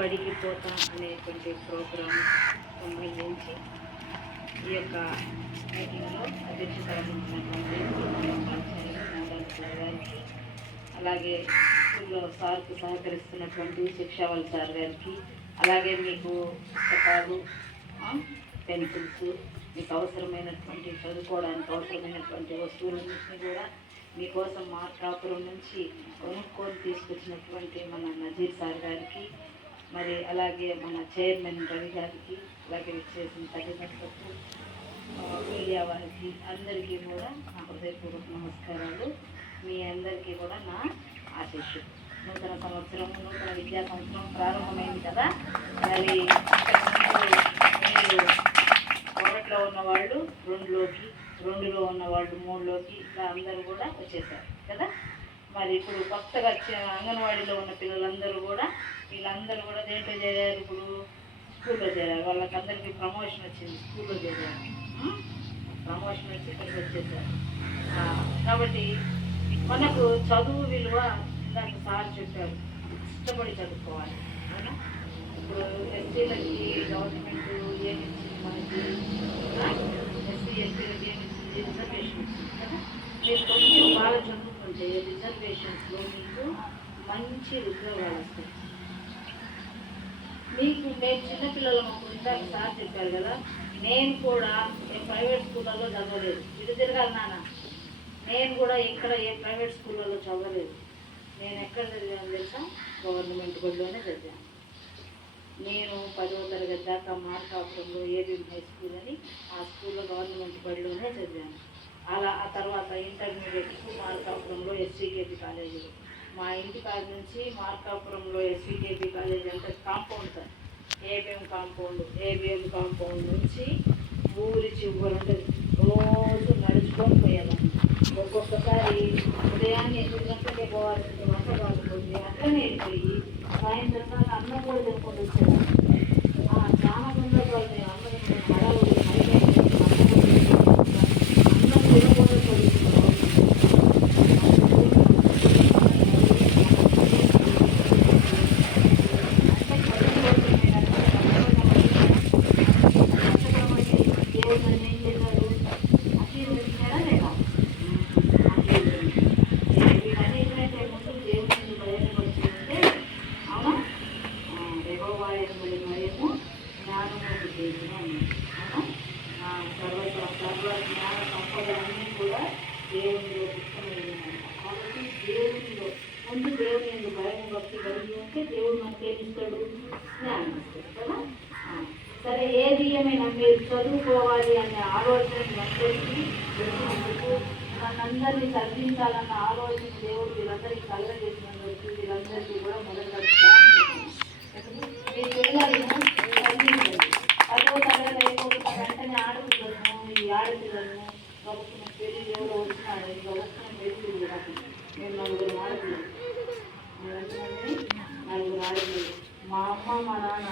బడికి పోతా అనేటువంటి ప్రోగ్రాం సంబంధించి ఈ యొక్క మీటింగ్లో అధ్యక్షత వహించినటువంటి గారికి, అలాగే స్కూల్లో సార్కు సహకరిస్తున్నటువంటి శిక్షావల్ సార్ గారికి, అలాగే మీకు పుస్తకాలు, పెన్సిల్స్, మీకు అవసరమైనటువంటి చదువుకోవడానికి అవసరమైనటువంటి వస్తువులన్నింటినీ కూడా మీకోసం మార్కాపురం నుంచి కొనుక్కొని తీసుకొచ్చినటువంటి మన నజీర్ సార్ గారికి, మరి అలాగే మన చైర్మన్ రవి గారికి, అలాగే విచ్చేసిన తల్లిదండ్రులకు, మీడియా వారికి అందరికీ కూడా నా హృదయపూర్వక నమస్కారాలు. మీ అందరికీ కూడా నా ఆశీస్సులు. నూతన సంవత్సరం, నూతన విద్యా సంవత్సరం ప్రారంభమైంది కదా. మరి మీరు ఒకటిలో ఉన్నవాళ్ళు రెండులోకి, రెండులో ఉన్నవాళ్ళు మూడులోకి, ఇలా అందరూ కూడా వచ్చేసారు కదా. మరి ఇప్పుడు కొత్తగా అంగన్వాడీలో ఉన్న పిల్లలందరూ కూడా, వీళ్ళందరూ కూడా దేంట్లో చేరారు? ఇప్పుడు స్కూల్లో చేరారు. వాళ్ళకందరికీ ప్రమోషన్ వచ్చింది, స్కూల్లో చేరారు. ప్రమోషన్ వచ్చి ఇక్కడికి వచ్చేసారు. కాబట్టి మనకు చదువు విలువ ఇందాక సార్ చెప్పారు, ఇష్టపడి చదువుకోవాలి. అవునా? ఇప్పుడు ఎస్సీలకి గవర్నమెంట్ ఏమిచ్చింది మనకి? ఎస్సీ ఎస్టీలకి ఏమిచ్చింది? రిజర్వేషన్ ఇచ్చింది కదా. మీరు కొంచెం బాగా చదువుకుంటే రిజర్వేషన్స్లో మీకు మంచి ఉద్యోగాలు వస్తాయి. మీకు మేము చిన్నపిల్లలు ఇందాక సార్ చెప్పారు కదా, నేను కూడా ప్రైవేట్ స్కూళ్ళలో చదవలేదు. ఇది తిరగాలి నాన్న. నేను కూడా ఎక్కడ ఏ ప్రైవేట్ స్కూళ్ళలో చదవలేదు. నేను ఎక్కడ చదివాను తెలుసా? గవర్నమెంట్ బడిలోనే చదివాను. నేను 10వ తరగతి దాకా మార్కాపురంలో ఏబీఎం హై స్కూల్ అని ఆ స్కూల్లో గవర్నమెంట్ బడిలోనే చదివాను. అలా ఆ తర్వాత ఇంటర్మీడియట్కు మార్కాపురంలో ఎస్సీకేపీ కాలేజీలో, మా ఇంటి కాడ నుంచి మార్కాపురంలో ఎస్సీకేపీ కాలేజీ అంటే కాంపౌండ్ సార్, ఏబిఎం కాంపౌండ్ నుంచి ఊరి చివరి రోజు నడుచుకొని పోయేదాన్ని. ఒక్కొక్కసారి ఉదయాన్నే 8 గంటలకే పోవాలంటే వంట కాకపోతే అట్లనే వెళ్ళిపోయి సాయంత్రం దాకా అన్నం కూడా తినుకొని వచ్చేదాన్ని. చాలా సందర్భాలు నేను అన్నం హడావుడి అన్నం తినకుండా చదువుతున్నాను. జ్ఞాన సంపదలన్నీ కూడా దేవునిలో పుస్తకమైనవి. కాబట్టి దేవునిలో ముందు దేవుని ఎందుకు భయం భక్తి కలిగి ఉంటే దేవుడు మనకి ఏమిస్తాడు? జ్ఞానం ఇస్తాడు కదా. సరే, ఏది ఏమైనా మీరు చదువుకోవాలి అనే ఆలోచన అందరికీ వచ్చినందుకు, మనందరినీ సర్దించాలన్న ఆలోచన దేవుడు వీళ్ళందరికీ కలగజేసినందుకు వీళ్ళందరికీ కూడా మొదలుగా మీ పిల్లలను చదివించండి. 10వ తరగతి అయిపోతున్న వెంటనే ఆడపిల్లలను, ఈ ఆడపిల్లలను గొప్పన పెళ్లి ఎవరో వచ్చినాడు, గొప్పన పెళ్లి కాదు. మేము 4 ఆడపిల్లలు, నలుగురు ఆడపిల్లలు. మా అమ్మ మా నాన్న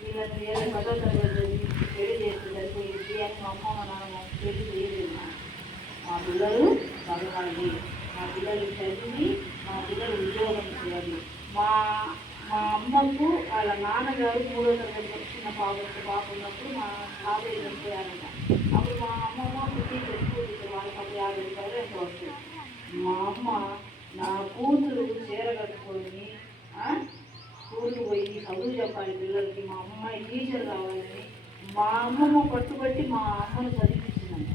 వీళ్ళని 10వ తరగతి పెళ్లి చేసి సరిపోయింది అని మా అమ్మ మా నాన్న పెళ్లి చేయలేదు. మా పిల్లలు చదవాలి, మా పిల్లలు చదివి మా పిల్లలు ఉద్యోగం చేయాలి. మా అమ్మకు వాళ్ళ నాన్నగారు 3వ తరగతి వచ్చిన పాప ఉన్నప్పుడు మా తాతయ్య చనిపోయారంట. అప్పుడు మా అమ్మమ్మ టీచర్, స్కూల్ టీచర్, వాళ్ళకి అప్పుడు 50 రూపాయలు ఎంత వస్తుంది. మా అమ్మ నా కూతురు చీర కట్టుకొని స్కూల్కి పోయి చదువు చెప్పాలి పిల్లలకి, మా అమ్మాయి టీచర్ కావాలని మా అమ్మమ్మ పట్టుబట్టి మా అమ్మను చదివించిందంట.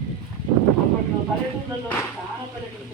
అప్పట్లో పల్లెటూళ్ళలో చాలా పల్లెటూరు